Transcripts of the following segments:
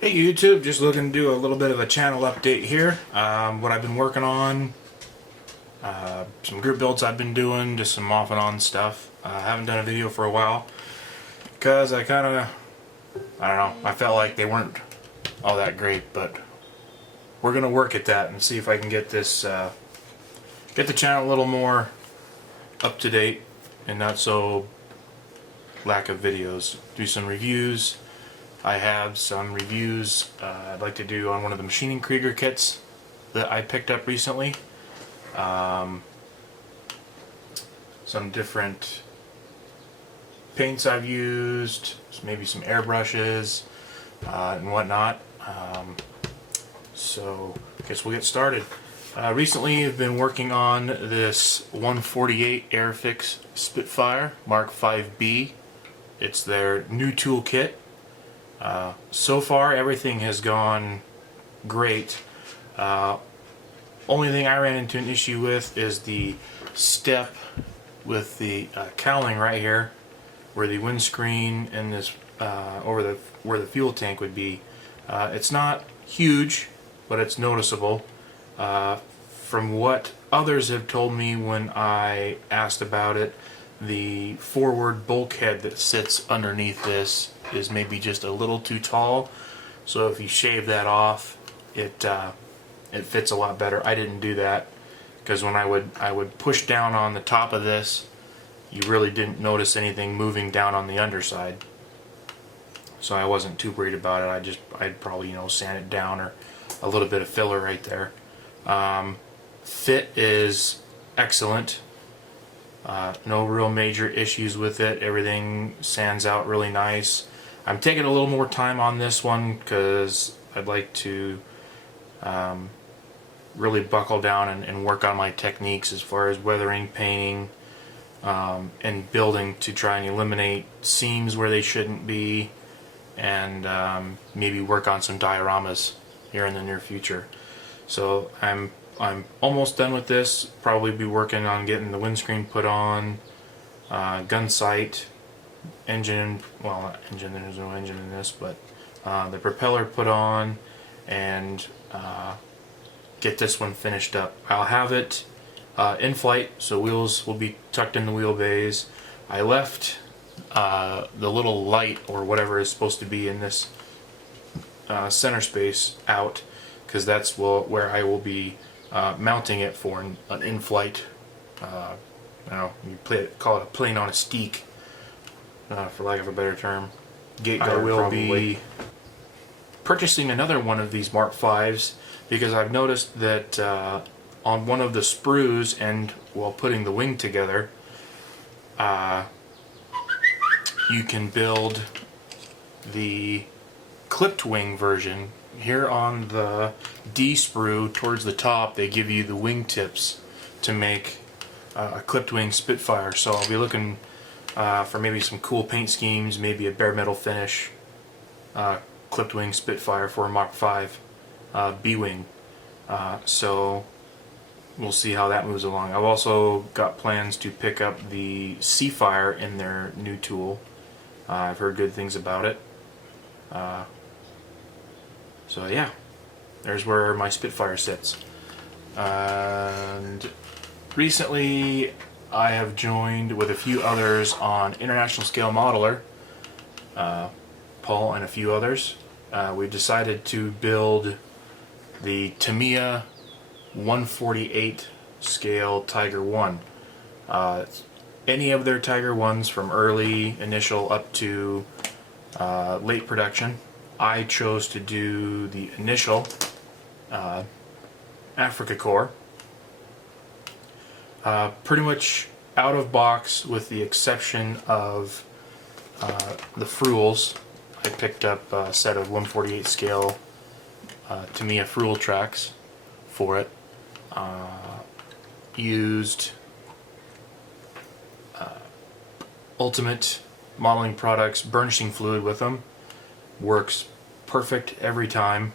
Hey YouTube, just looking to do a little bit of a channel update here. What I've been working on, some group builds I've been doing, just some off and on stuff. I haven't done a video for a while because I don't know, I felt like they weren't all that great, but we're gonna work at that and see if I can get this, get the channel a little more up to date and not so lack of videos. Do some reviews. I have some reviews I'd like to do on one of the machining Krieger kits that I picked up recently. Some different paints I've used, maybe some airbrushes and whatnot. So I guess we'll get started. Recently I've been working on this 148 Airfix Spitfire Mark 5B. It's their new tool kit. So far everything has gone great. Only thing I ran into an issue with is the step with the cowling right here, where the windscreen and this where the fuel tank would be. It's not huge, but it's noticeable. From what others have told me when I asked about it, the forward bulkhead that sits underneath this is maybe just a little too tall, so if you shave that off, it fits a lot better. I didn't do that because when I would push down on the top of this, you really didn't notice anything moving down on the underside, so I wasn't too worried about it. I'd probably sand it down or a little bit of filler right there. Fit is excellent. No real major issues with it. Everything sands out really nice. I'm taking a little more time on this one because I'd like to really buckle down and work on my techniques as far as weathering, painting, and building to try and eliminate seams where they shouldn't be, and maybe work on some dioramas here in the near future. So I'm almost done with this. Probably be working on getting the windscreen put on, gun sight, engine, well not engine, there's no engine in this, but the propeller put on, and get this one finished up. I'll have it in flight, so wheels will be tucked in the wheelbase. I left the little light or whatever is supposed to be in this center space out, because that's where I will be mounting it for an in-flight, I don't know, call it a plane on a steak, for lack of a better term. Gate guard. I will probably be purchasing another one of these Mark 5s because I've noticed that on one of the sprues and while putting the wing together, you can build the clipped wing version. Here on the D sprue towards the top, they give you the wing tips to make a clipped wing Spitfire. So I'll be looking for maybe some cool paint schemes, maybe a bare metal finish clipped wing Spitfire for a Mark 5 B-wing. So we'll see how that moves along. I've also got plans to pick up the Seafire in their new tool. I've heard good things about it. So yeah, there's where my Spitfire sits. And recently I have joined with a few others on International Scale Modeler, Paul and a few others. We decided to build the Tamiya 148 scale Tiger 1. Any of their Tiger 1s from early initial up to late production. I chose to do the initial Africa core. Pretty much out of box with the exception of the Fruels. I picked up a set of 148 scale Tamiya Fruel tracks for it. Used Ultimate Modeling Products burnishing fluid with them. Works perfect every time.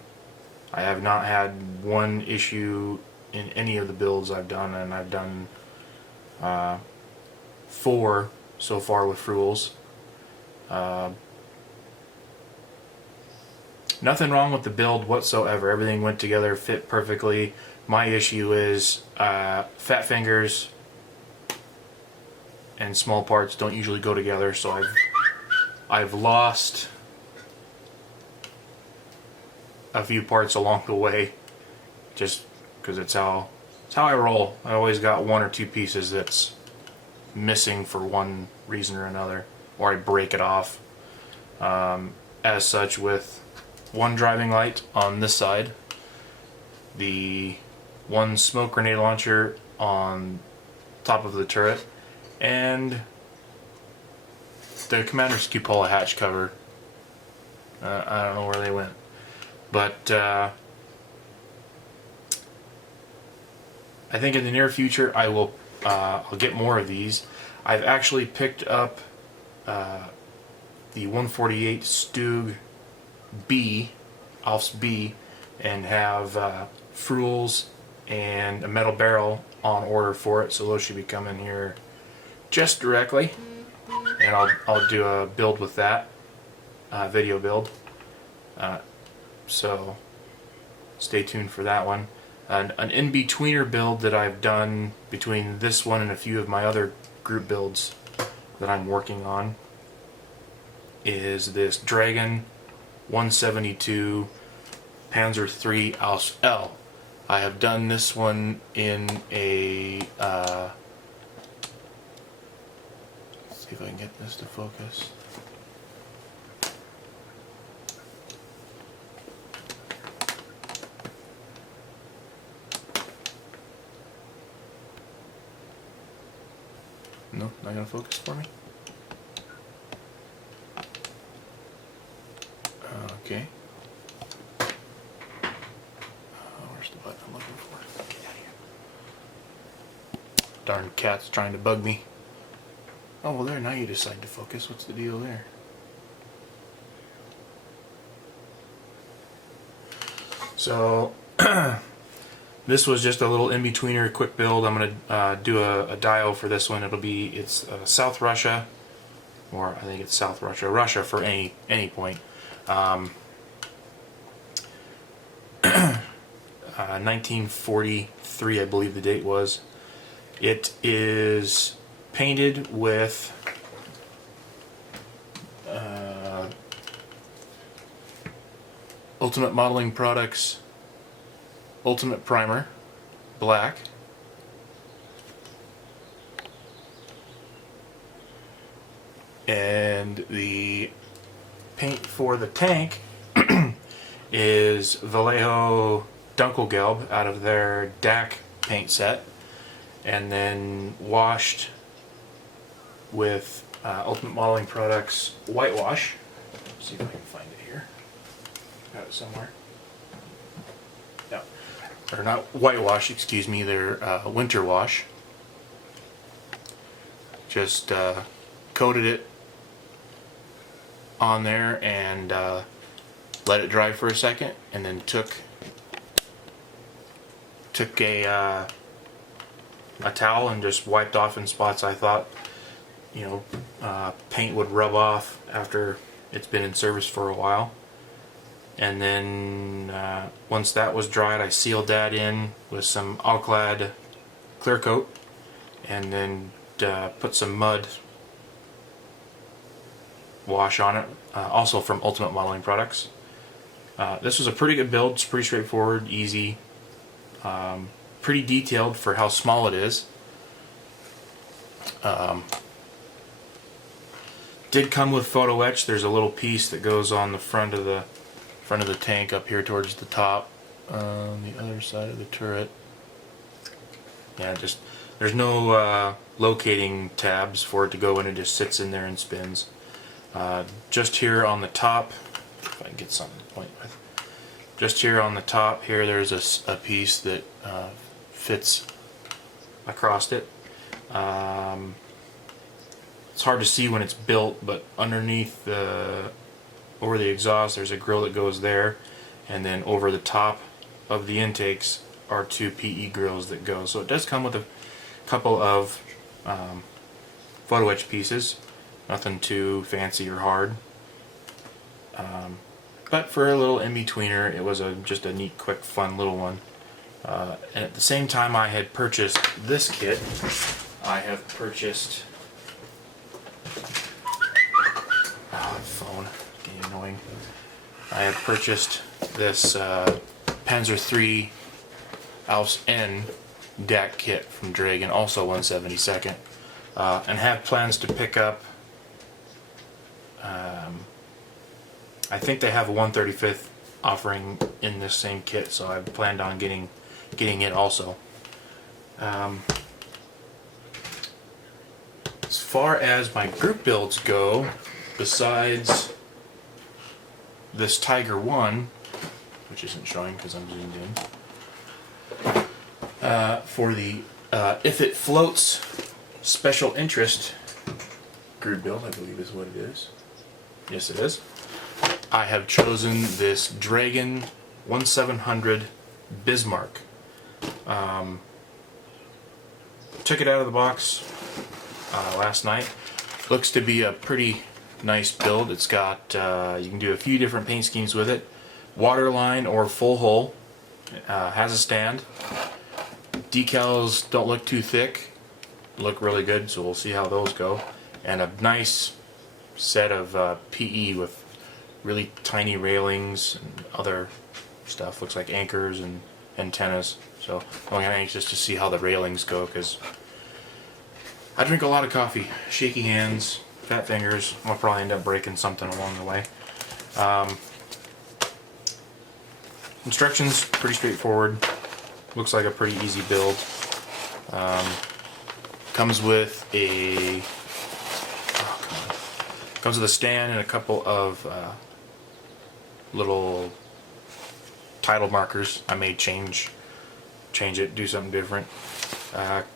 I have not had one issue in any of the builds I've done, and I've done 4 so far with Fruels. Nothing wrong with the build whatsoever. Everything went together, fit perfectly. My issue is fat fingers and small parts don't usually go together, so I've lost a few parts along the way, just because it's how I roll. I always got one or two pieces that's missing for one reason or another, or I break it off. As such, with one driving light on this side, the one smoke grenade launcher on top of the turret, and the commander's cupola hatch cover. I don't know where they went, but I think in the near future I'll get more of these. I've actually picked up the 148 Stug B, Alf's B, and have Fruels and a metal barrel on order for it, so those should be coming here just directly, and I'll do a build with that, video build, so stay tuned for that one. An in-betweener build that I've done between this one and a few of my other group builds that I'm working on is this Dragon 172 Panzer III Aus L. I have done this one in a let's see if I can get this to focus. No, not gonna focus for me. Okay. Where's the button I'm looking for? Get out of here. Darn cat's trying to bug me. Oh, well there, now you decide to focus. What's the deal there? So, this was just a little in-betweener quick build. I'm going to do a dial for this one. It's South Russia, or I think it's South Russia, Russia for any point. 1943, I believe the date was. It is painted with Ultimate Modeling Products Ultimate Primer, black. And the paint for the tank is Vallejo Dunkelgelb out of their DAC paint set, and then washed with Ultimate Modeling Products whitewash. Let's see if I can find it here. Got it somewhere. No, or not whitewash, excuse me, they're winter wash. Just coated it on there and let it dry for a second, and then took a towel and just wiped off in spots I thought, paint would rub off after it's been in service for a while. And then once that was dried, I sealed that in with some Alclad clear coat, and then put some mud wash on it, also from Ultimate Modeling Products. This was a pretty good build. It's pretty straightforward, easy, pretty detailed for how small it is. Did come with photo etch. There's a little piece that goes on the front of the tank up here towards the top, on the other side of the turret. Yeah, just there's no locating tabs for it to go in. It just sits in there and spins. Just here on the top, if I can get something to point with. Just here on the top here, there's a piece that fits across it. It's hard to see when it's built, but underneath over the exhaust, there's a grill that goes there, and then over the top of the intakes are two PE grills that go. So it does come with a couple of photo etch pieces, nothing too fancy or hard. but for a little in-betweener, it was just a neat, quick, fun little one. And at the same time I had purchased this kit, I have purchased... Oh, the phone. Getting annoying. I have purchased this Panzer III Alf's N deck kit from Dragon, also 172nd, and have plans to pick up, I think they have a 135th offering in this same kit, so I've planned on getting it also. As far as my group builds go, besides this Tiger 1, which isn't showing because I'm zoomed in, for the If It Floats special interest group build, I believe is what it is. Yes, it is. I have chosen this Dragon 1700 Bismarck. Took it out of the box last night. Looks to be a pretty nice build. It's got, you can do a few different paint schemes with it. Waterline or full hull. Has a stand. Decals don't look too thick. Look really good, so we'll see how those go. And a nice set of PE with really tiny railings and other stuff. Looks like anchors and antennas. So I'm anxious to see how the railings go, because I drink a lot of coffee. Shaky hands, fat fingers. I'll probably end up breaking something along the way. Instructions, pretty straightforward. Looks like a pretty easy build. Comes with a stand and a couple of little title markers. I may change it, do something different.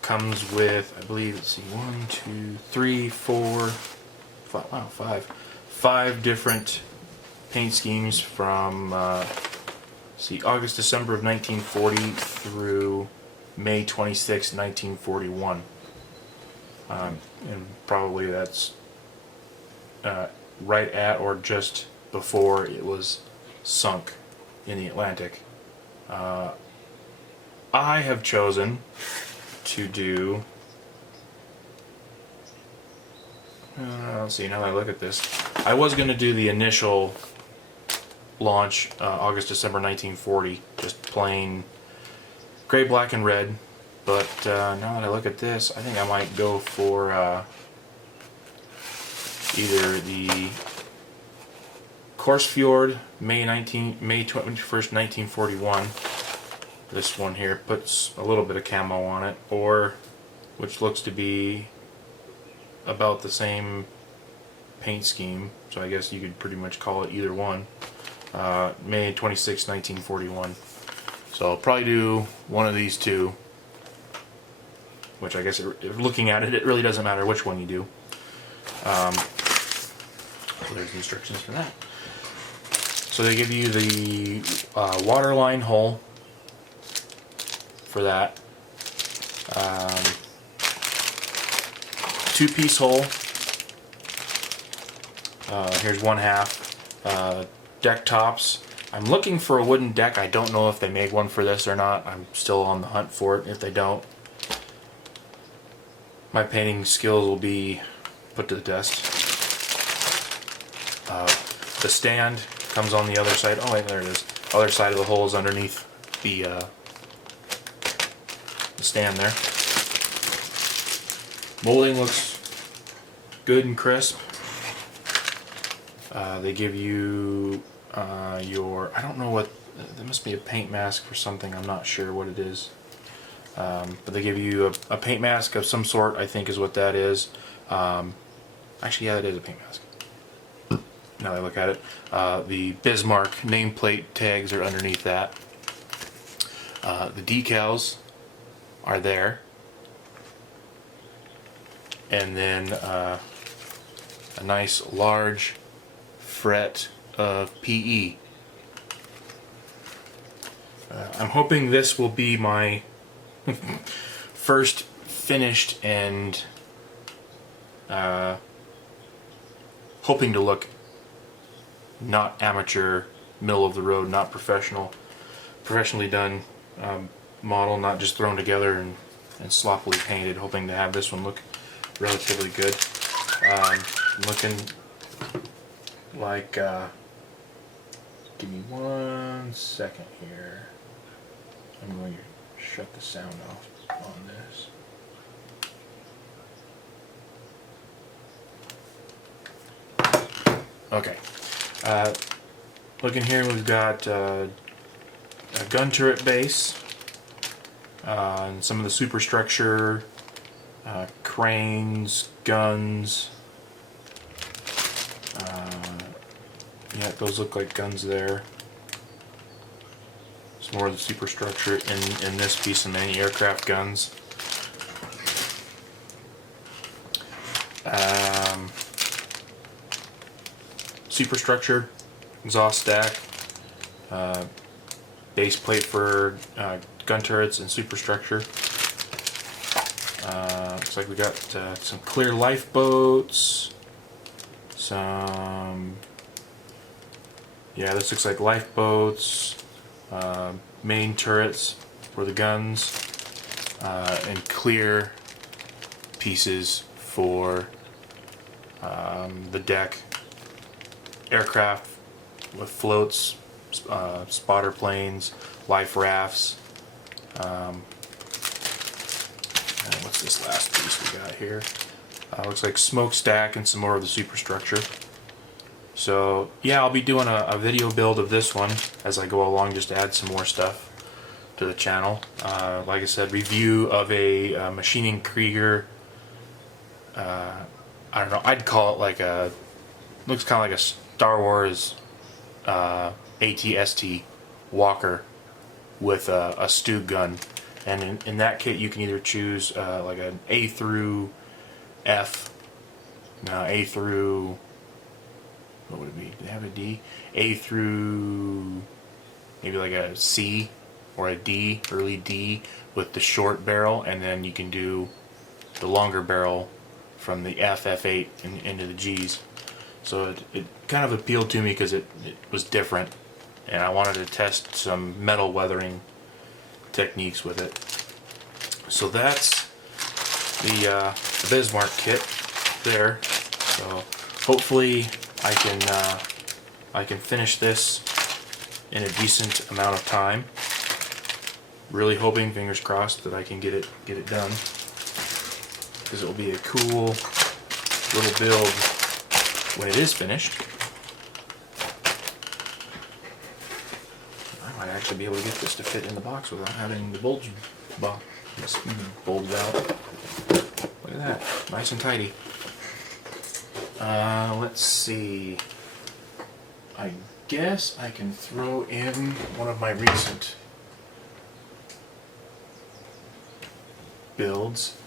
Comes with, I believe, let's see, 1, 2, 3, 4, 5, wow, 5 different paint schemes from August, December of 1940 through May 26, 1941. And probably that's right at or just before it was sunk in the Atlantic. I have chosen to do, let's see, now that I look at this, I was going to do the initial launch, August, December 1940, just plain gray, black, and red, but now that I look at this, I think I might go for either the Korsfjord, May 21st, 1941. This one here puts a little bit of camo on it, or which looks to be about the same paint scheme, so I guess you could pretty much call it either one. May 26, 1941. So I'll probably do one of these two, which I guess looking at it, it really doesn't matter which one you do. So there's the instructions for that. So they give you the waterline hull for that. 2-piece hull. Here's one half. Deck tops. I'm looking for a wooden deck. I don't know if they make one for this or not. I'm still on the hunt for it. If they don't, my painting skills will be put to the test. The stand comes on the other side. Oh wait, there it is. Other side of the hole is underneath the stand there. Molding looks good and crisp. They give you your, I don't know what, there must be a paint mask for something, I'm not sure what it is. But they give you a paint mask of some sort, I think is what that is. Actually, yeah, it is a paint mask. Now that I look at it. The Bismarck nameplate tags are underneath that. The decals are there. And then a nice large fret of PE. I'm hoping this will be my first finished and hoping to look not amateur middle of the road, not professionally done model, not just thrown together and sloppily painted, hoping to have this one look relatively good. Looking like, give me 1 second here. I'm going to shut the sound off on this. Okay. Looking here, we've got a gun turret base, and some of the superstructure, cranes, guns. Yeah, those look like guns there. Some more of the superstructure in this piece, and many aircraft guns. Superstructure, exhaust stack, base plate for gun turrets and superstructure. Looks like we got some clear lifeboats, some, yeah, this looks like lifeboats, main turrets for the guns, and clear pieces for the deck. Aircraft with floats, spotter planes, life rafts. What's this last piece we got here? Looks like smokestack and some more of the superstructure. So yeah, I'll be doing a video build of this one as I go along, just to add some more stuff to the channel. Like I said, review of a machining Krieger. I don't know, I'd call it like a, looks kind of like a Star Wars AT-ST Walker with a Stug gun, and in that kit you can either choose like an A through F, no, A through, what would it be? Do they have a D? A through maybe like a C or a D, early D, with the short barrel, and then you can do the longer barrel from the F, F8 into the Gs. So it kind of appealed to me because it was different, and I wanted to test some metal weathering techniques with it. So that's the Bismarck kit there. So hopefully I can finish this in a decent amount of time. Really hoping, fingers crossed, that I can get it done, because it will be a cool little build when it is finished. I might actually be able to get this to fit in the box without having the bulge out. Look at that, nice and tidy. Let's see. I guess I can throw in one of my recent builds,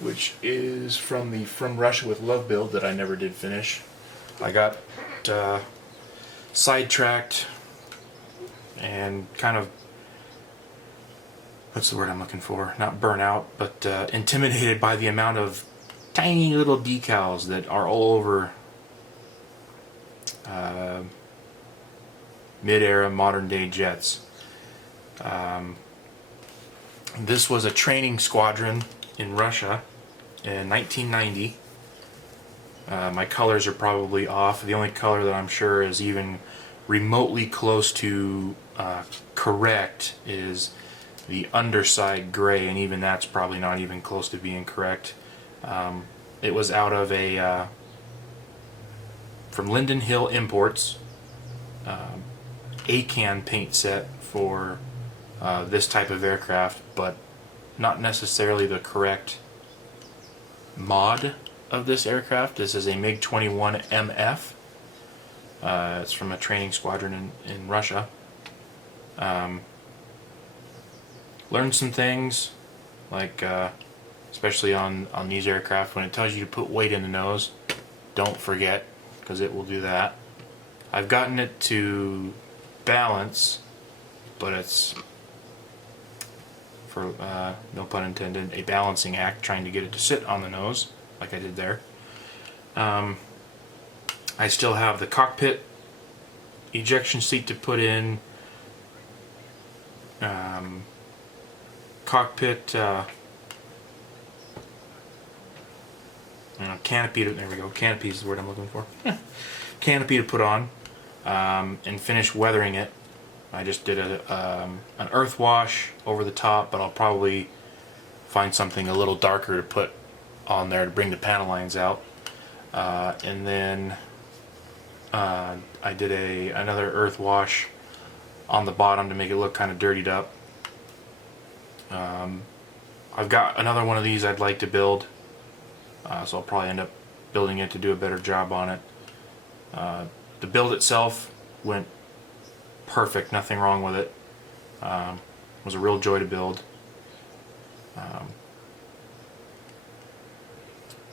which is from the From Russia with Love build that I never did finish. I got sidetracked and kind of, what's the word I'm looking for? Not burnt out, but intimidated by the amount of tiny little decals that are all over mid-era modern day jets. This was a training squadron in Russia in 1990. My colors are probably off. The only color that I'm sure is even remotely close to correct is the underside gray, and even that's probably not even close to being correct. It was out of a from Linden Hill Imports, ACAN paint set for this type of aircraft, but not necessarily the correct mod of this aircraft. This is a Mig21 MF. It's from a training squadron in Russia. Learned some things, like especially on these aircraft, when it tells you to put weight in the nose, don't forget, because it will do that. I've gotten it to balance, but it's, for no pun intended, a balancing act, trying to get it to sit on the nose like I did there. I still have the cockpit ejection seat to put in, cockpit canopy to, there we go, canopy is the word I'm looking for. Canopy to put on, and finish weathering it. I just did an earth wash over the top, but I'll probably find something a little darker to put on there to bring the panel lines out. And then I did another earth wash on the bottom to make it look kind of dirtied up. I've got another one of these I'd like to build, so I'll probably end up building it to do a better job on it. The build itself went perfect, nothing wrong with it. It was a real joy to build.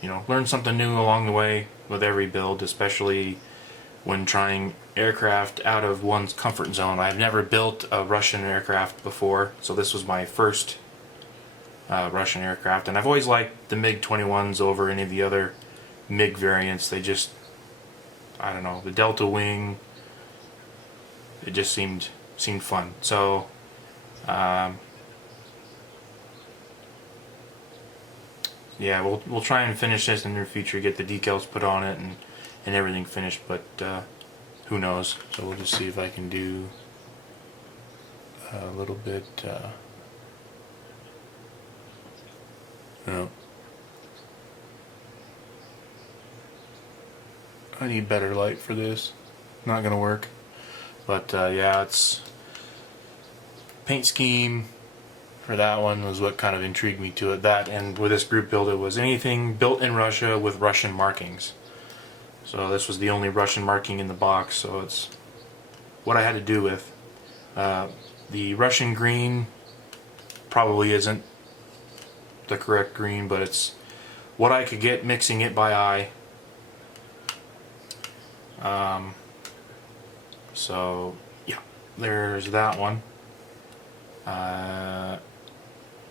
You know, learn something new along the way with every build, especially when trying aircraft out of one's comfort zone. I've never built a Russian aircraft before, so this was my first Russian aircraft, and I've always liked the Mig21s over any of the other MiG variants. They just, I don't know, the Delta Wing, it just seemed fun. So yeah, we'll try and finish this in the near future, get the decals put on it and everything finished, but who knows. So we'll just see if I can do a little bit no. I need better light for this. Not gonna work. But yeah, it's paint scheme for that one was what kind of intrigued me to it. That, and with this group build, it was anything built in Russia with Russian markings. So this was the only Russian marking in the box, so it's what I had to do with. The Russian green probably isn't the correct green, but it's what I could get mixing it by eye. So yeah, there's that one.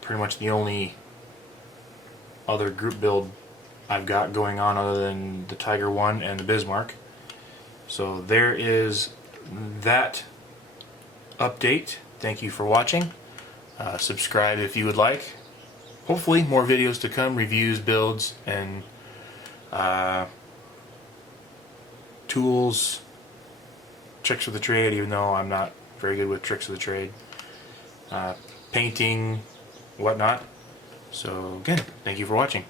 Pretty much the only other group build I've got going on other than the Tiger 1 and the Bismarck. So there is that update. Thank you for watching. Subscribe if you would like. Hopefully more videos to come, reviews, builds, and tools, tricks of the trade, even though I'm not very good with tricks of the trade, painting, whatnot. So again, thank you for watching.